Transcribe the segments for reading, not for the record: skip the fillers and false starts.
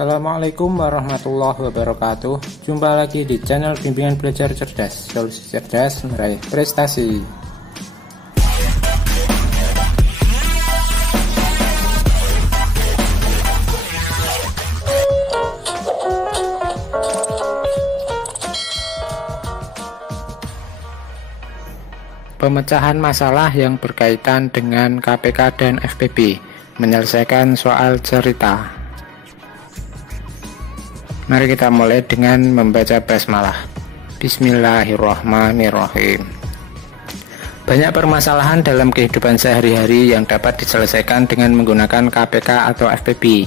Assalamualaikum warahmatullahi wabarakatuh. Jumpa lagi di channel Bimbingan Belajar Cerdas, solusi cerdas meraih prestasi. Pemecahan masalah yang berkaitan dengan KPK dan FPB. Menyelesaikan soal cerita. Mari kita mulai dengan membaca basmalah. Bismillahirrahmanirrahim. Banyak permasalahan dalam kehidupan sehari-hari yang dapat diselesaikan dengan menggunakan KPK atau FPB.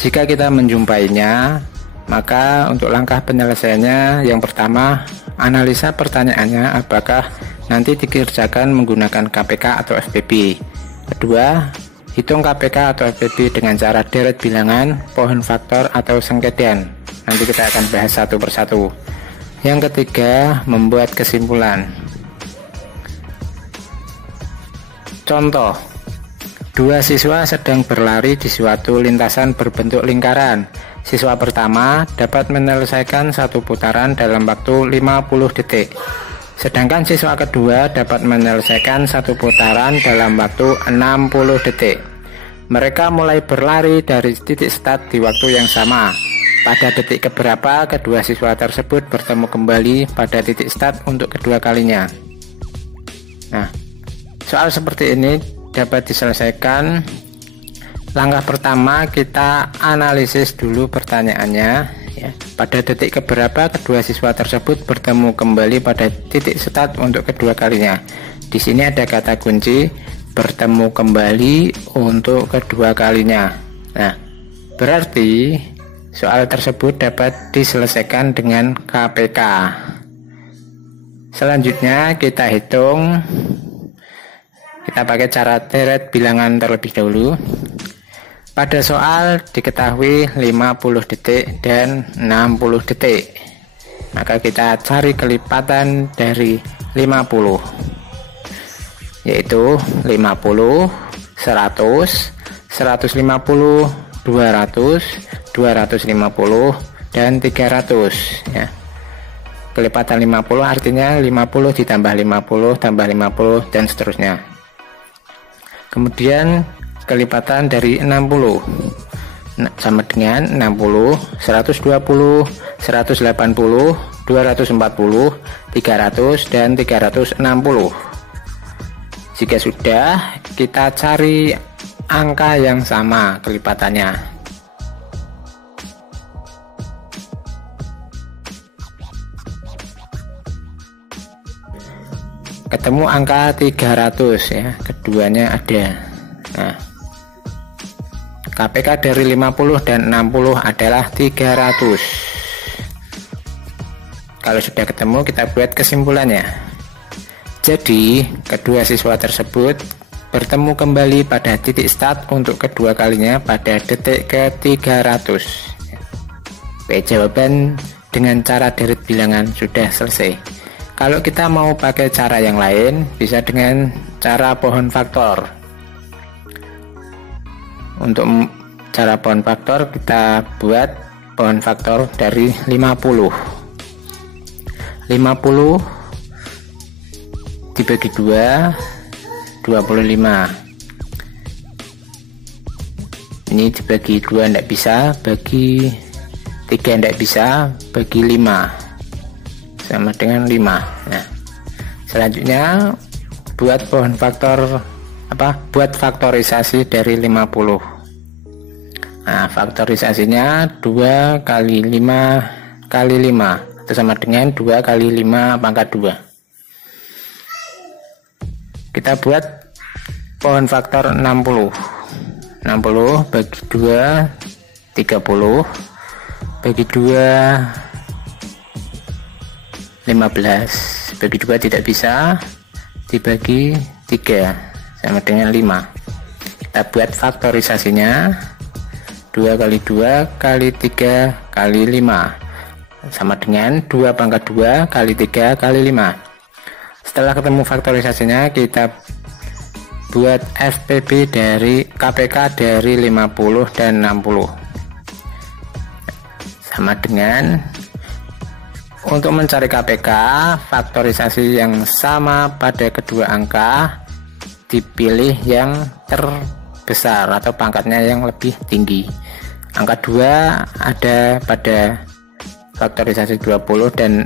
Jika kita menjumpainya, maka untuk langkah penyelesaiannya, yang pertama, analisa pertanyaannya apakah nanti dikerjakan menggunakan KPK atau FPB. Kedua, hitung KPK atau FPB dengan cara deret bilangan, pohon faktor, atau sengketian. Nanti kita akan bahas satu persatu. Yang ketiga, membuat kesimpulan. Contoh, dua siswa sedang berlari di suatu lintasan berbentuk lingkaran. Siswa pertama dapat menyelesaikan satu putaran dalam waktu 50 detik. Sedangkan siswa kedua dapat menyelesaikan satu putaran dalam waktu 60 detik. Mereka mulai berlari dari titik start di waktu yang sama. Pada detik keberapa kedua siswa tersebut bertemu kembali pada titik start untuk kedua kalinya. Nah, soal seperti ini dapat diselesaikan. Langkah pertama, kita analisis dulu pertanyaannya ya. Pada detik keberapa kedua siswa tersebut bertemu kembali pada titik start untuk kedua kalinya. Di sini ada kata kunci bertemu kembali untuk kedua kalinya. Nah, berarti soal tersebut dapat diselesaikan dengan KPK. Selanjutnya kita hitung. Kita pakai cara deret bilangan terlebih dahulu. Pada soal diketahui 50 detik dan 60 detik. Maka kita cari kelipatan dari 50. Yaitu 50, 100, 150, 200, 250, dan 300 ya. Kelipatan 50 artinya 50 ditambah 50 tambah 50 dan seterusnya. Kemudian kelipatan dari 60 sama dengan 60, 120, 180, 240, 300, dan 360. Jika sudah, kita cari angka yang sama kelipatannya. Ketemu angka 300 ya, keduanya ada. Nah, KPK dari 50 dan 60 adalah 300. Kalau sudah ketemu, kita buat kesimpulannya. Jadi, kedua siswa tersebut bertemu kembali pada titik start untuk kedua kalinya pada detik ke-300. Oke, jawaban dengan cara deret bilangan sudah selesai. Kalau kita mau pakai cara yang lain, bisa dengan cara pohon faktor. Untuk cara pohon faktor, kita buat pohon faktor dari 50. 50 dibagi 2, 25. Ini dibagi 2 tidak bisa, bagi 3 tidak bisa, bagi 5 sama dengan 5. Nah, selanjutnya buat pohon faktor buat faktorisasi dari 50. Nah, faktorisasinya 2 kali 5 kali 5 itu sama dengan 2 kali 5 pangkat 2. Kita buat pohon faktor 60. 60 bagi 2 30, bagi 2 15, bagi 2 tidak bisa, dibagi 3 sama dengan 5. Kita buat faktorisasinya 2 kali 2 kali 3 kali 5 sama dengan 2 pangkat 2 kali 3 kali 5. Setelah ketemu faktorisasinya, kita buat FPB dari KPK dari 50 dan 60. sama dengan untuk mencari KPK faktorisasi yang sama pada kedua angka, dipilih yang terbesar atau pangkatnya yang lebih tinggi. Angka 2 ada pada faktorisasi 20 dan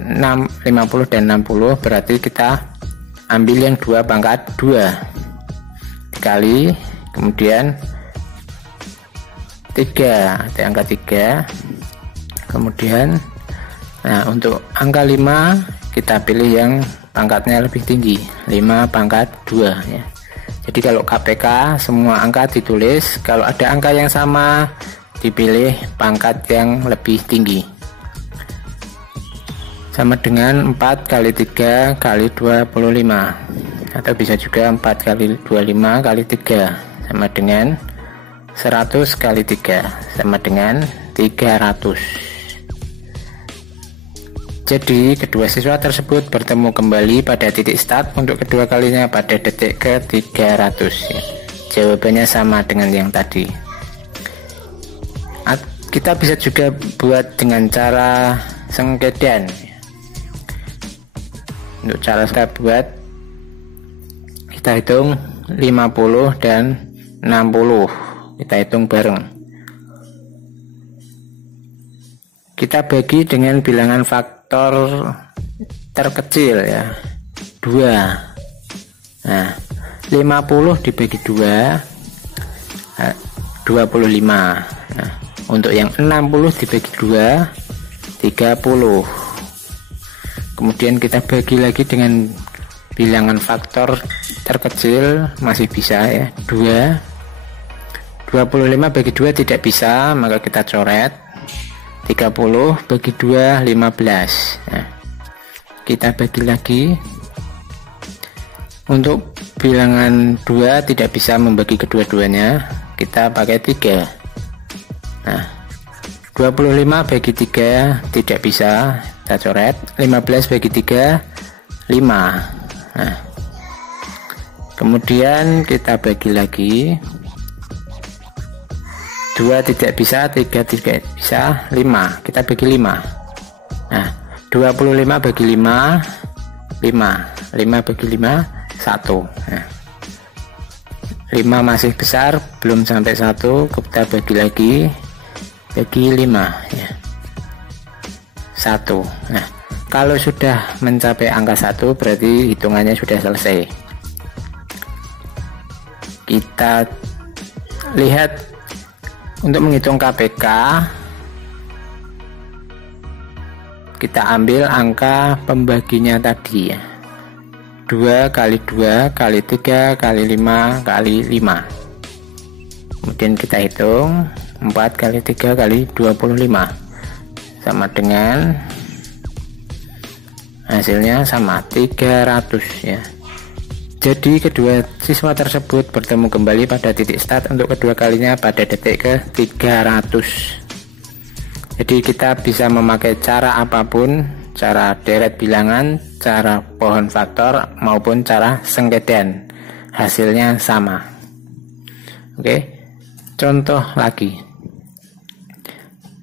50 dan 60, berarti kita ambil yang 2 pangkat 2 dikali kemudian 3, ada angka 3. Kemudian untuk angka 5 kita pilih yang pangkatnya lebih tinggi, 5 pangkat 2 ya. Jadi kalau KPK semua angka ditulis, kalau ada angka yang sama dipilih pangkat yang lebih tinggi. Sama dengan 4 kali 3 kali 25, atau bisa juga 4 kali 25 kali 3 sama dengan 100 kali 3 sama dengan 300. Jadi kedua siswa tersebut bertemu kembali pada titik start untuk kedua kalinya pada detik ke 300 ya. Jawabannya sama dengan yang tadi. Kita bisa juga buat dengan cara sengkedan. Untuk cara saya buat, kita hitung 50 dan 60, kita hitung bareng. Kita bagi dengan bilangan faktor terkecil ya, 2. Nah, 50 dibagi 2, 25. Nah, untuk yang 60 dibagi 2, 30. Kemudian kita bagi lagi dengan bilangan faktor terkecil, masih bisa ya, 2. 25 bagi 2 tidak bisa, maka kita coret. 30 bagi 2, 15. Nah, kita bagi lagi. Untuk bilangan 2 tidak bisa membagi kedua-duanya, kita pakai 3. Nah, 25 bagi 3 tidak bisa, kita coret. 15 bagi 3, 5. Nah, kemudian kita bagi lagi. 2 tidak bisa, 3 tidak bisa, 5. Kita bagi 5. Nah, 25 bagi 5, 5. 5 bagi 5, 1. Nah, 5 masih besar, belum sampai 1, kita bagi lagi. Bagi 5 ya, 1. Nah, kalau sudah mencapai angka 1 berarti hitungannya sudah selesai. Kita lihat untuk menghitung KPK, kita ambil angka pembaginya tadi ya, 2 kali 2 kali 3 kali 5 kali 5. Kemudian kita hitung 4 kali 3 kali 25 sama dengan, hasilnya sama 300 ya. Jadi kedua siswa tersebut bertemu kembali pada titik start untuk kedua kalinya pada detik ke 300. Jadi kita bisa memakai cara apapun, cara deret bilangan, cara pohon faktor maupun cara sengkedan, hasilnya sama. Oke, contoh lagi.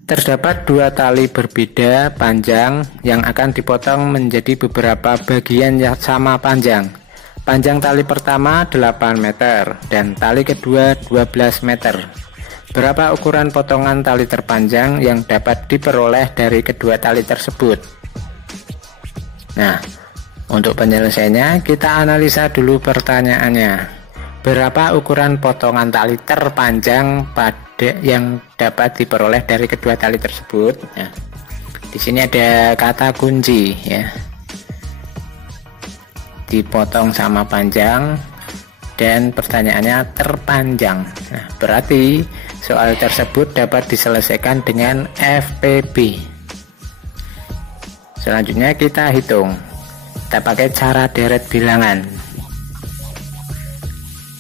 Terdapat 2 tali berbeda panjang yang akan dipotong menjadi beberapa bagian yang sama panjang. Panjang tali pertama 8 meter dan tali kedua 12 meter. Berapa ukuran potongan tali terpanjang yang dapat diperoleh dari kedua tali tersebut? Nah, untuk penyelesaiannya kita analisa dulu pertanyaannya. Berapa ukuran potongan tali terpanjang yang dapat diperoleh dari kedua tali tersebut? Nah, di sini ada kata kunci ya. Dipotong sama panjang dan pertanyaannya terpanjang. Nah, berarti soal tersebut dapat diselesaikan dengan FPB. Selanjutnya kita hitung. Kita pakai cara deret bilangan.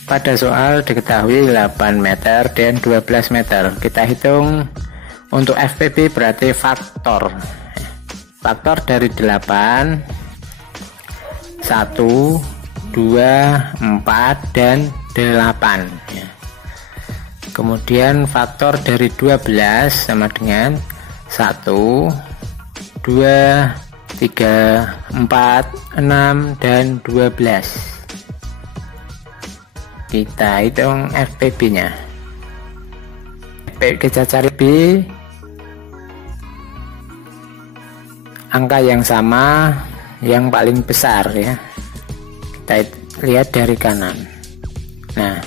Pada soal diketahui 8 meter dan 12 meter. Kita hitung untuk FPB berarti faktor. Faktor dari 8, 1, 2, 4, dan 8. Kemudian faktor dari 12 sama dengan 1, 2, 3, 4, 6, dan 12. Kita hitung FPB nya. Kita cari B, angka yang sama yang paling besar ya. Kita lihat dari kanan. Nah,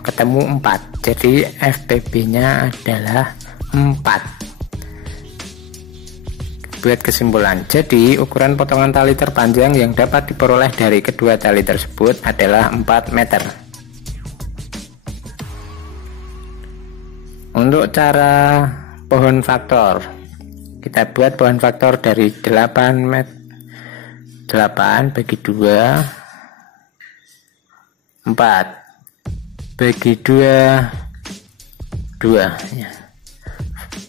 ketemu 4, jadi FPB nya adalah 4. Buat kesimpulan, jadi ukuran potongan tali terpanjang yang dapat diperoleh dari kedua tali tersebut adalah 4 meter. Untuk cara pohon faktor, kita buat pohon faktor dari 8 bagi 2, 4 bagi 2, 2 ya.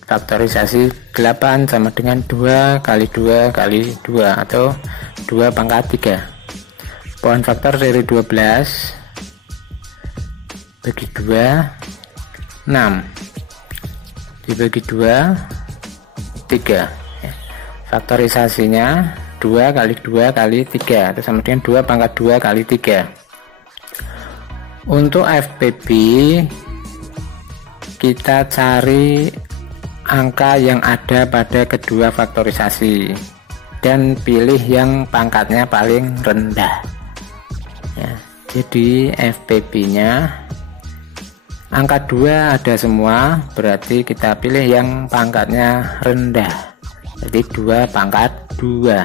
Faktorisasi 8 sama dengan 2 kali 2 kali 2 atau 2 pangkat 3. Pohon faktor dari 12 bagi 2, 6 dibagi 2, 3 ya. Faktorisasinya 2 kali 2 kali 3 atau sama dengan 2 pangkat 2 kali 3. Untuk FPB kita cari angka yang ada pada kedua faktorisasi dan pilih yang pangkatnya paling rendah ya. Jadi FPB nya angka 2 ada semua, berarti kita pilih yang pangkatnya rendah, jadi 2 pangkat 2.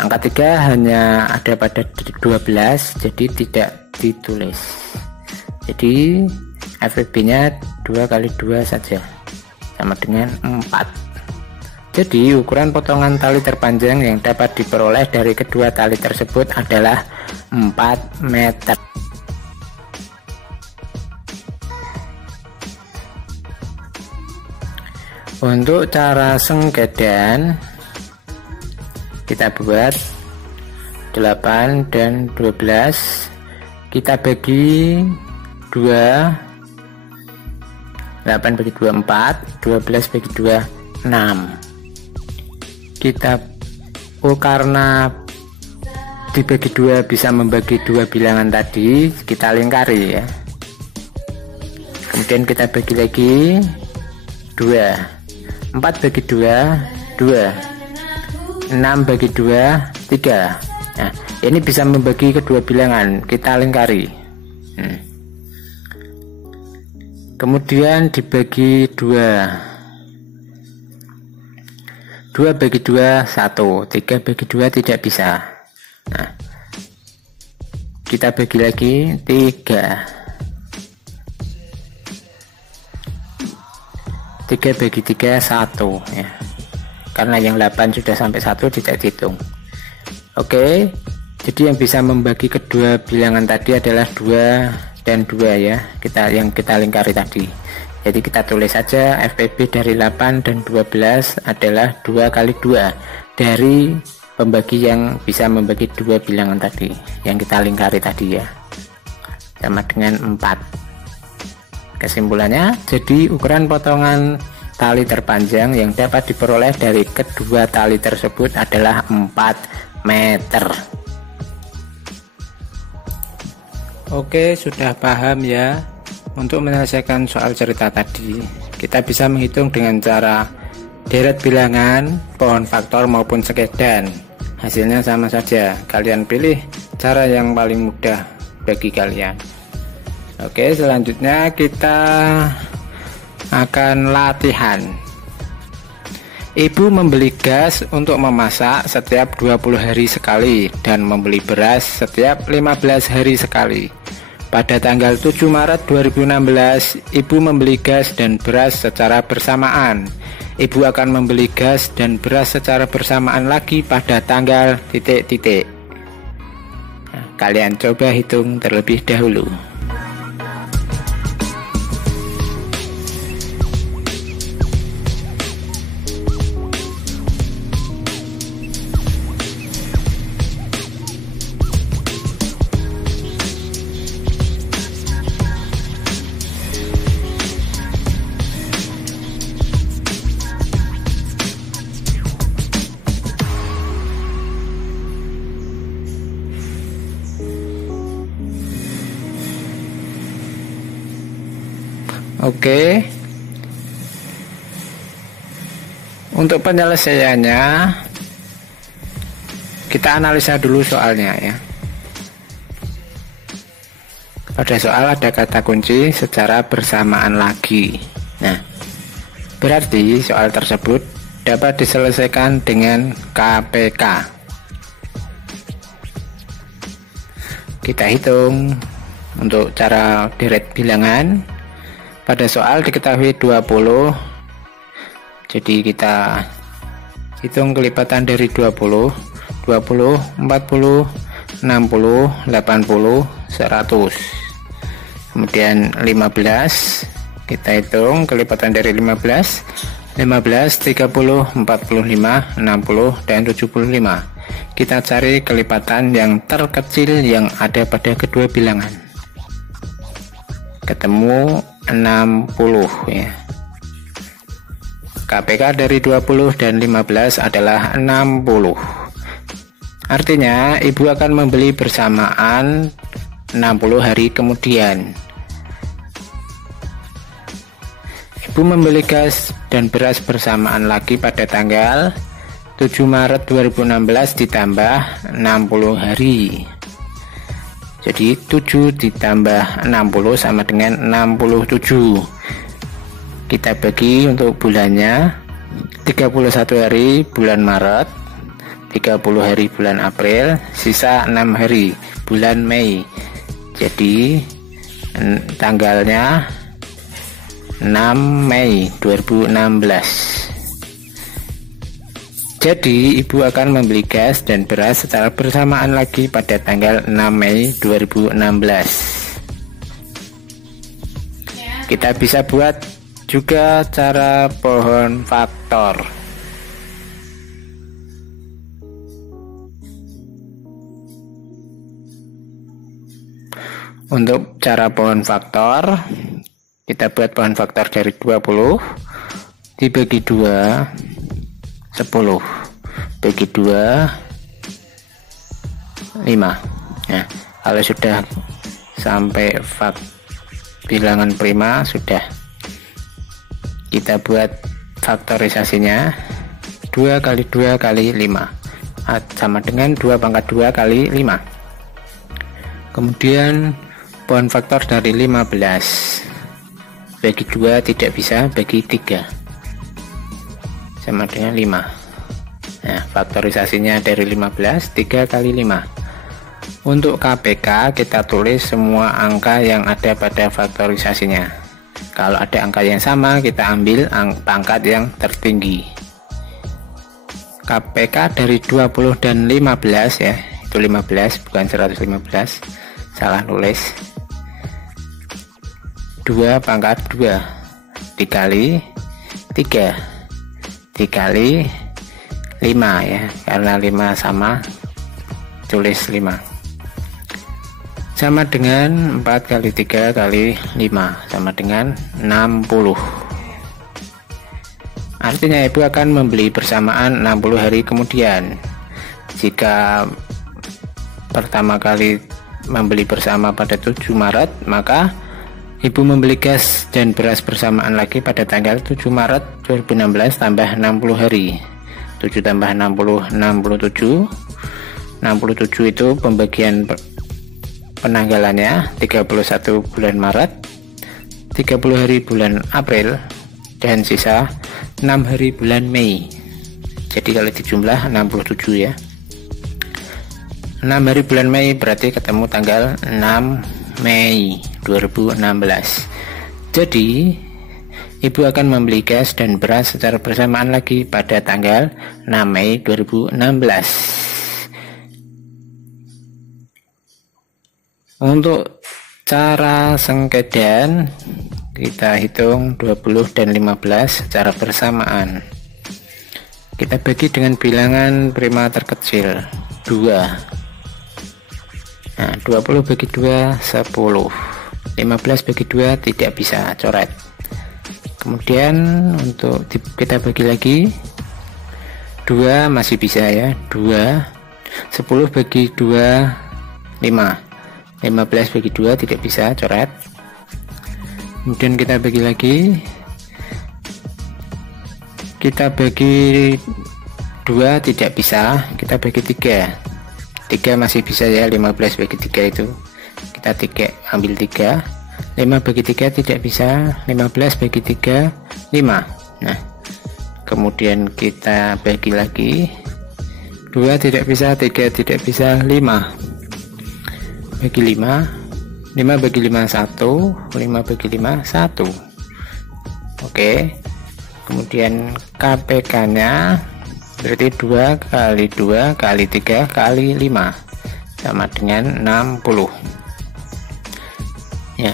Angka 3 hanya ada pada 12, jadi tidak ditulis. Jadi FPB nya 2 kali 2 saja, sama dengan 4. Jadi ukuran potongan tali terpanjang yang dapat diperoleh dari kedua tali tersebut adalah 4 meter. Untuk cara sengkedan, kita buat 8 dan 12 kita bagi 2, 8 bagi 2 4, 12 bagi 2 6. Kita karena dibagi 2 bisa membagi 2 bilangan tadi, kita lingkari ya. Kemudian kita bagi lagi 2, 4 bagi 2 2, 6 bagi 2 3. Nah, ini bisa membagi kedua bilangan, kita lingkari. Kemudian dibagi 2, 2 bagi 2 1, 3 bagi 2 tidak bisa. Nah, kita bagi lagi 3, 3 bagi 3 1 ya. Karena yang 8 sudah sampai 1 tidak dihitung. Oke, jadi yang bisa membagi kedua bilangan tadi adalah 2 dan 2 ya, yang kita lingkari tadi. Jadi kita tulis saja FPB dari 8 dan 12 adalah 2 kali 2 dari pembagi yang bisa membagi 2 bilangan tadi yang kita lingkari tadi ya, sama dengan 4. Kesimpulannya, jadi ukuran potongan tali terpanjang yang dapat diperoleh dari kedua tali tersebut adalah 4 meter. Oke, sudah paham ya. Untuk menyelesaikan soal cerita tadi, kita bisa menghitung dengan cara deret bilangan, pohon faktor maupun sengkedan. Hasilnya sama saja, kalian pilih cara yang paling mudah bagi kalian. Oke, selanjutnya kita akan latihan. Ibu membeli gas untuk memasak setiap 20 hari sekali dan membeli beras setiap 15 hari sekali. Pada tanggal 7 Maret 2016, Ibu membeli gas dan beras secara bersamaan. Ibu akan membeli gas dan beras secara bersamaan lagi pada tanggal titik-titik. Nah, kalian coba hitung terlebih dahulu. Oke. Untuk penyelesaiannya kita analisa dulu soalnya ya. Pada soal ada kata kunci secara bersamaan lagi. Nah, berarti soal tersebut dapat diselesaikan dengan KPK. Kita hitung untuk cara deret bilangan. Pada soal diketahui 20. Jadi kita hitung kelipatan dari 20, 40, 60, 80, 100. Kemudian 15, kita hitung kelipatan dari 15, 30, 45, 60, dan 75. Kita cari kelipatan yang terkecil yang ada pada kedua bilangan. Ketemu 60 ya. KPK dari 20 dan 15 adalah 60. Artinya ibu akan membeli bersamaan 60 hari kemudian. Ibu membeli gas dan beras bersamaan lagi pada tanggal 7 Maret 2016 ditambah 60 hari. Jadi 7 ditambah 60 sama dengan 67. Kita bagi untuk bulannya 31 hari bulan Maret, 30 hari bulan April, sisa 6 hari bulan Mei. Jadi tanggalnya 6 Mei 2016. Jadi ibu akan membeli gas dan beras secara bersamaan lagi pada tanggal 6 Mei 2016. Kita bisa buat juga cara pohon faktor. Untuk cara pohon faktor, kita buat pohon faktor dari 20 dibagi 2, 10 bagi 2, 5. Nah, kalau sudah sampai bilangan prima, sudah kita buat faktorisasinya. 2 kali 2 kali 5 sama dengan 2 pangkat 2 kali 5. Kemudian pohon faktor dari 15 bagi 2 tidak bisa, bagi 3 sama dengan 5. Nah, faktorisasinya dari 15, 3 kali 5. Untuk KPK kita tulis semua angka yang ada pada faktorisasinya. Kalau ada angka yang sama, kita ambil pangkat yang tertinggi. KPK dari 20 dan 15 ya, itu 15 bukan 115, salah nulis. 2 pangkat 2 dikali 3 dikali 5 ya, karena 5 sama, tulis 5. Sama dengan 4 kali 3 kali 5 sama dengan 60. Artinya ibu akan membeli bersamaan 60 hari kemudian. Jika pertama kali membeli bersama pada 7 Maret, maka ibu membeli gas dan beras bersamaan lagi pada tanggal 7 Maret 2016 tambah 60 hari. 7 tambah 60, 67. 67 itu pembagian penanggalannya 31 bulan Maret, 30 hari bulan April, dan sisa 6 hari bulan Mei. Jadi kalau dijumlah 67 ya. 6 hari bulan Mei berarti ketemu tanggal 6 Mei 2016. Jadi ibu akan membeli gas dan beras secara bersamaan lagi pada tanggal 6 Mei 2016. Untuk cara sengkedan, kita hitung 20 dan 15 secara bersamaan. Kita bagi dengan bilangan prima terkecil 2. Nah, 20 bagi 2 10. 15 bagi 2 tidak bisa, coret. Kemudian untuk kita bagi lagi 2 masih bisa ya, 2. 10 bagi 2 5. 15 bagi 2 tidak bisa, coret. Kemudian kita bagi lagi, kita bagi 2 tidak bisa, kita bagi 3 masih bisa ya. 15 bagi 3 itu kita ambil 3. 5 bagi 3 tidak bisa, 15 bagi 3 5. Nah, kemudian kita bagi lagi, 2 tidak bisa, 3 tidak bisa, 5 bagi 5, 5 bagi 5 1, 5 bagi 5 1. Oke, kemudian KPK nya berarti 2 kali 2 kali 3 kali 5 sama dengan 60 ya.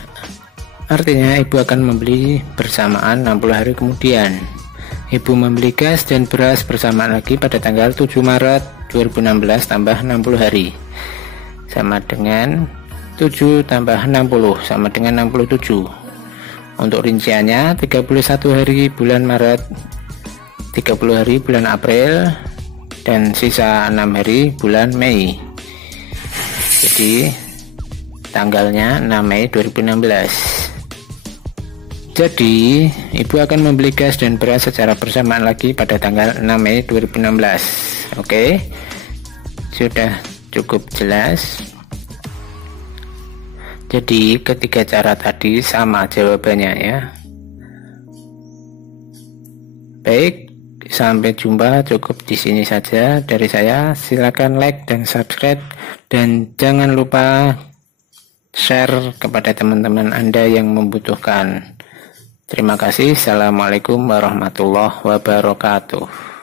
Artinya ibu akan membeli bersamaan 60 hari kemudian. Ibu membeli gas dan beras bersamaan lagi pada tanggal 7 Maret 2016 tambah 60 hari sama dengan 7 tambah 60 sama dengan 67. Untuk rinciannya 31 hari bulan Maret, 30 hari bulan April, dan sisa 6 hari bulan Mei. Jadi tanggalnya 6 Mei 2016. Jadi ibu akan membeli gas dan beras secara bersamaan lagi pada tanggal 6 Mei 2016. Oke, sudah cukup jelas. Jadi ketiga cara tadi sama jawabannya ya. Baik, sampai jumpa, cukup di sini saja dari saya. Silakan like dan subscribe, dan jangan lupa share kepada teman-teman Anda yang membutuhkan. Terima kasih. Assalamualaikum warahmatullahi wabarakatuh.